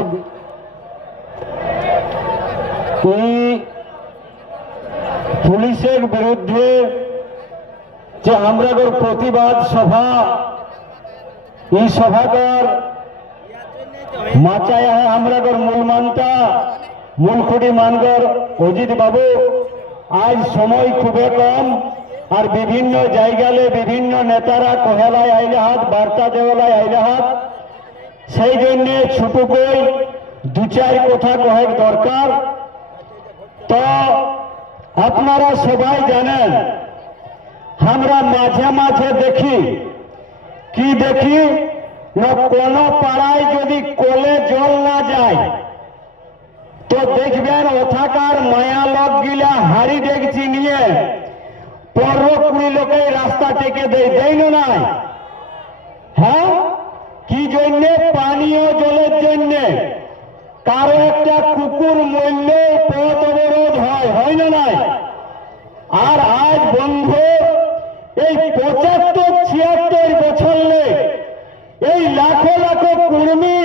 বিভাগ এই পুলিশের বিরুদ্ধে যে আমরা প্রতিবাদ সভা, এই সভাকর মাচায় আমরা মূল মানতা মূলখুটি মানগর অজিত বাবু। আজ সময় খুবই কম আর বিভিন্ন জায়গালে বিভিন্ন নেতারা কহেলায় আইলে হাত, বার্তা দেওয়ালায় আইলে হাত। সেই জন্যে ছুটু কই দু চার কথা কহেক দরকার। তো আপনারা সবাই জানেন, আমরা মাঝে মাঝে দেখি, কি দেখি? না, কোন পাড়ায় যদি কলে জল না যায়, তো দেখবেন ওথাকার মায়া লোক গিলা হাড়ি ডেকচি নিয়ে পনেরো কুড়ি লোকে রাস্তা টেকে দেয় দেয় না হ্যাঁ? জন্যে, পানীয় জলের জন্যে। কারও একটা কুকুর মরলে পথ অবরোধ হয় হয় না নাই? আর আজ বন্ধু, এই পঁচাত্তর, ছিয়াত্তর বছর এই লাখো লাখো কর্মী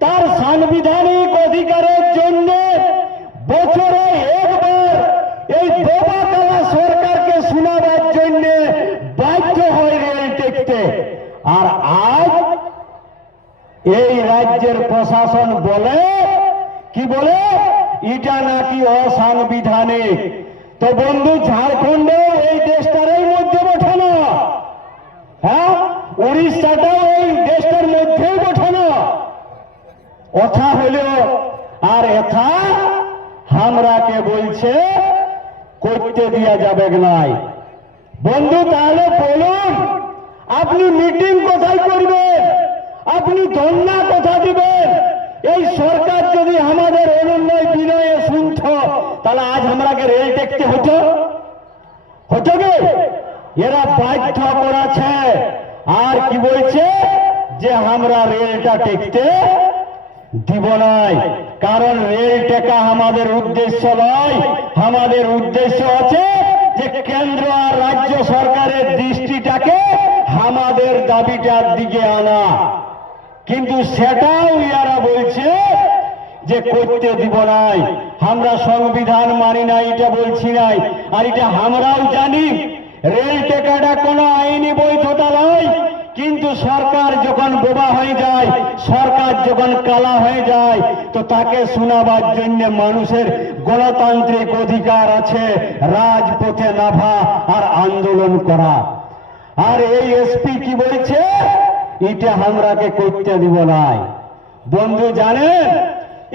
তার সাংবিধানিক অধিকারের জন্য বছরে একবার এই বোবাকালা সরকারকে শোনাবার জন্য বাধ্য হয় রেল টেকতে আর আজ এই রাজ্যের প্রশাসন বলে? কি বলে? এটা নাকি অসাংবিধানিক? তো বন্ধু ঝাড়খণ্ডেও এই দেশটারই মধ্যে বঠানো হ্যাঁ? উড়িষ্যাটাও এই দেশটার মধ্যেই বঠানো কথা হলো, আর এথা হামরাকে বলছে, করতে দিয়া যাবে নাই? বন্ধু, তাহলে বলুন, আপনি মিটিং কোথায় করবেন? আপনি ধন্যা কথা দিবেন। এই সরকার যদি আমাদের অনুন্নয় বিনয়ে শুনত, তাহলে আজ আমরাকে রেল টেকতে হতো? হতো কি? এরা বাধ্য করাছে। আর কি বলছে? যে আমরা রেলটা টেকতে দিব নাই। কারণ রেল টেকা আমাদের উদ্দেশ্য নয়। আমাদের উদ্দেশ্য আছে যে কেন্দ্র আর রাজ্য সরকারের দৃষ্টিটাকে আমাদের দাবিটার দিকে আনা। কিন্তু সেটাও ইয়ারা বলছে যে করতে দিব নাই। আমরা সংবিধান মানি না, এটা বলছি নাই। আর এটা আমরাও জানি, রেল টেকাটা কোনো আইনি বৈধতা নাই। কিন্তু সরকার যখন বোবা হয়ে যায়, সরকার যখন কালা হয়ে যায়, তো তাকে শোনাবার জন্য মানুষের গণতান্ত্রিক অধিকার আছে, রাজপথে নাভা আর আন্দোলন করা। আর এই এসপি কি বলছে? এটা আমরাকে করতে দিব নাই। বন্ধু, জানেন,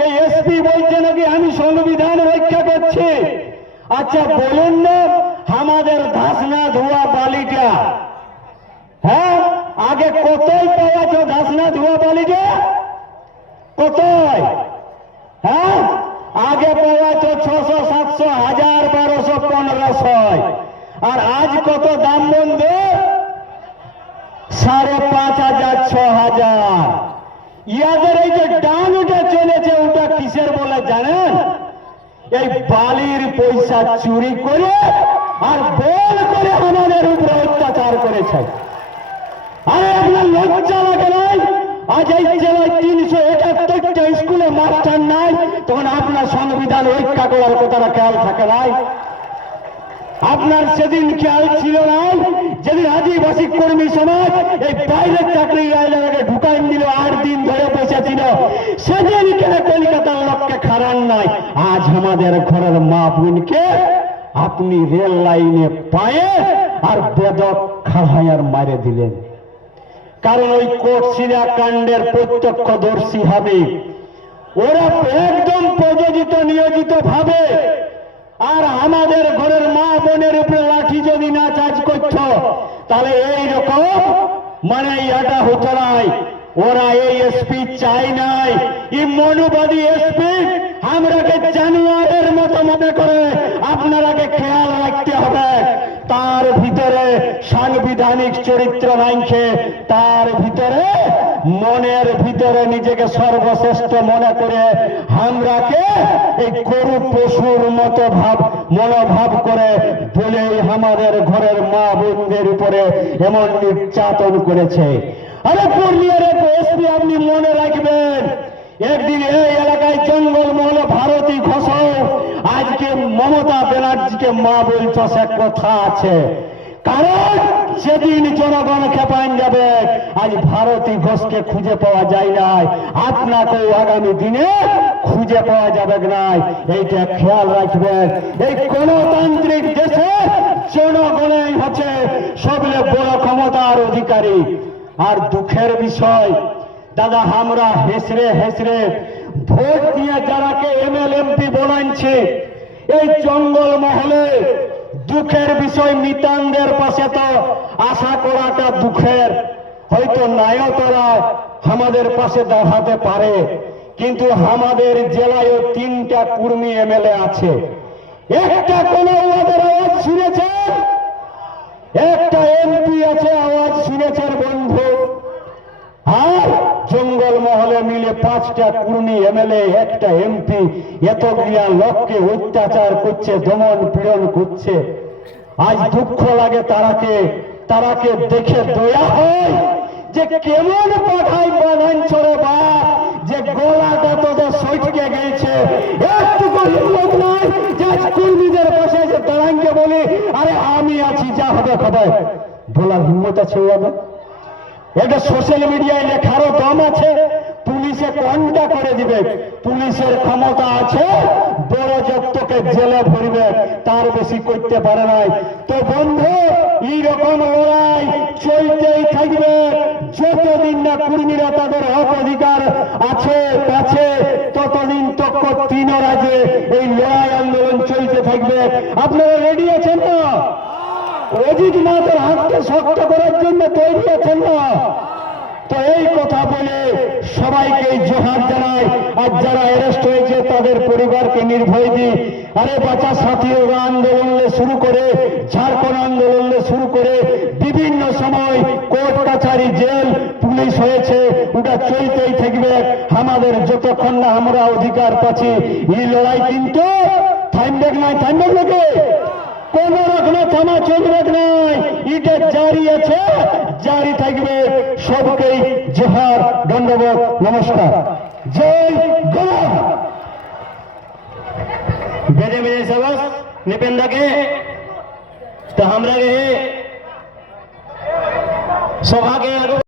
এই এসপি বলছে নাকি আমি সংবিধান রক্ষা করছি। আচ্ছা বলুন না আমাদের ধাসনা ধোয়া বালিটা। হ্যাঁ আগে কতই পাওয়া তো ধাসনা ধোয়া বালিটা? কতই? হ্যাঁ আগে পাওয়া তো ছশো, সাতশো, হাজার বারোশো, পনেরোশো। আর আজ কত দাম বন্ধু? সাড়ে পাঁচ হাজার, ছ হাজার। ইয়াদের এই যে ডান উঠে চলেছে, ওটা কিসের বলে জানেন? এই বালির পয়সা চুরি করে আর বল করে আমাদের উপরে অত্যাচার করেছে। আরে, আপনার লজ্জা লাগে নাই? আজ এই জেলায় তিনশো একাত্তরটা স্কুলে মাস্টার নাই, তখন আপনার সংবিধান রক্ষা করার কথাটা খেয়াল থাকে নাই? আপনার সেদিন খেয়াল ছিল না? যেদিন আদিবাসী কর্মী সমাজ এই বাইরের চাকরি এলাকাকে ঢুকাই দিল, আট দিন ধরে বসেছিল সেদিন কেন কলকাতার লোককে খারান নাই? আজ আমাদের ঘরের মা বোনকে আপনি রেল লাইনে পায়ে আর বেদক খাহায়ার মারে দিলেন। কারণ ওই কোটশিরা কাণ্ডের প্রত্যক্ষদর্শী হবে। ওরা একদম প্রযোজিত, নিয়োজিত ভাবে। আর আমাদের ঘরের মা উপরে লাঠি যদি না চার্জ করছ, তাহলে এই রকম মানে এটা হতো নাই। ওরা এই এসপি চাই নাই। ই মনুবাদী এসপি আমরাকে জানুয়ারের মতো মনে করে আপনারাকে খেয়াল রাখতে হবে। তার ভিতরে সাংবিধানিক চরিত্র নাইছে তার ভিতরে মনের ভিতরে নিজেকে সর্বশ্রেষ্ঠ মনে করে আমরাকে এই গরু পশুর মতো ভাব, মনোভাব করে বলেই আমাদের ঘরের মা বোনদের উপরে এমন নির্যাতন করেছে। আরে পুরুলিয়ার এসপি আপনি মনে রাখবেন, একদিন এই এলাকায় জঙ্গল মহলে ভারতী ঘোষাও আজকে মমতা ব্যানার্জিকে মা বলছ, সে কথা আছে। কারণ সেদিন জনগণ খেপান যাবে, আজ ভারতী ঘোষকে খুঁজে পাওয়া যায় নাই। আপনাকেও আগামী দিনে খুঁজে পাওয়া যাবে নাই? এইটা খেয়াল রাখবেন এই গণতান্ত্রিক দেশে জনগণই হচ্ছে সবলে বড় ক্ষমতার অধিকারী। আর দুঃখের বিষয়, দাদা, আমরা হেসরে হেসরে ভোট দিয়ে যারাকে এমএল এমপি বলাইছে এই জঙ্গল মহলে দুঃখের বিষয় নিতানদের পাশে তো আশা করাটা দুঃখের। হয়তো নাইও তারা আমাদের পাশে দাঁড়াতে পারে, কিন্তু আমাদের জেলায় তিনটা কুর্মী এমএলএ আছে। একটা কোন ওদের আওয়াজ শুনেছেন? একটা এমপি আছে, আওয়াজ শুনেছেন বন্ধু। আর জঙ্গল মহলে মিলে পাঁচটা কুর্মী এমএলএ, একটা এমপি, এত এতগুলা লোককে অত্যাচার করছে, দমন পীড়ন করছে। আজ দুঃখ লাগে তারাকে তারাকে দেখে দয়া হয় যে কেমন পাঠাই চড়ে বা যে গলাটা তোদের সইটকে গেছে। একটুকু হিম্মত নাই যে কর্মীদের পাশে যে দাঁড়ানকে বলি, আরে আমি আছি, যা হবে খবর বলার হিম্মত আছে ওদের এটা সোশ্যাল মিডিয়ায় লেখারও দম আছে, পুলিশে কোনটা করে দিবে। পুলিশের ক্ষমতা আছে বড় যত্তকে জেলে ভরবে, তার বেশি করতে পারে নাই। তো বন্ধু, এইরকম লড়াই চলতেই থাকবে। যতদিন না কর্মীরা তাদের হক অধিকার আছে, কাছে, ততদিন তক তিন রাজে এই লড়াই আন্দোলন চলতে থাকবে। আপনারা রেডি আছেন না অজিত মাতার হাতকে শক্ত করার জন্য তৈরি আছেন না? তো এই কথা বলে সবাইকে জোহার জানাই। আর যারা অ্যারেস্ট হয়েছে, তাদের পরিবারকে নির্ভয় দিই। আরে বাচ্চা সাথী আন্দোলন শুরু করে, ঝাড়খণ্ড আন্দোলন শুরু করে, বিভিন্ন সময় কোর্ট, কাছারি, জেল, পুলিশ হয়েছে। ওটা চলতেই থাকবে। আমাদের যতক্ষণ না আমরা অধিকার পাচ্ছি, এই লড়াই কিন্তু থামবে নাই থামবে নাকি কোন রকম থামা চলবে নাই। এটা জারি আছে, জারি থাকবে। সবকেই জোহার দণ্ডবোধ। নমস্কার। জয় গোলাম বেজে বেজে সবাস, নিপেন্দাকে। তো আমরা রে সভাকে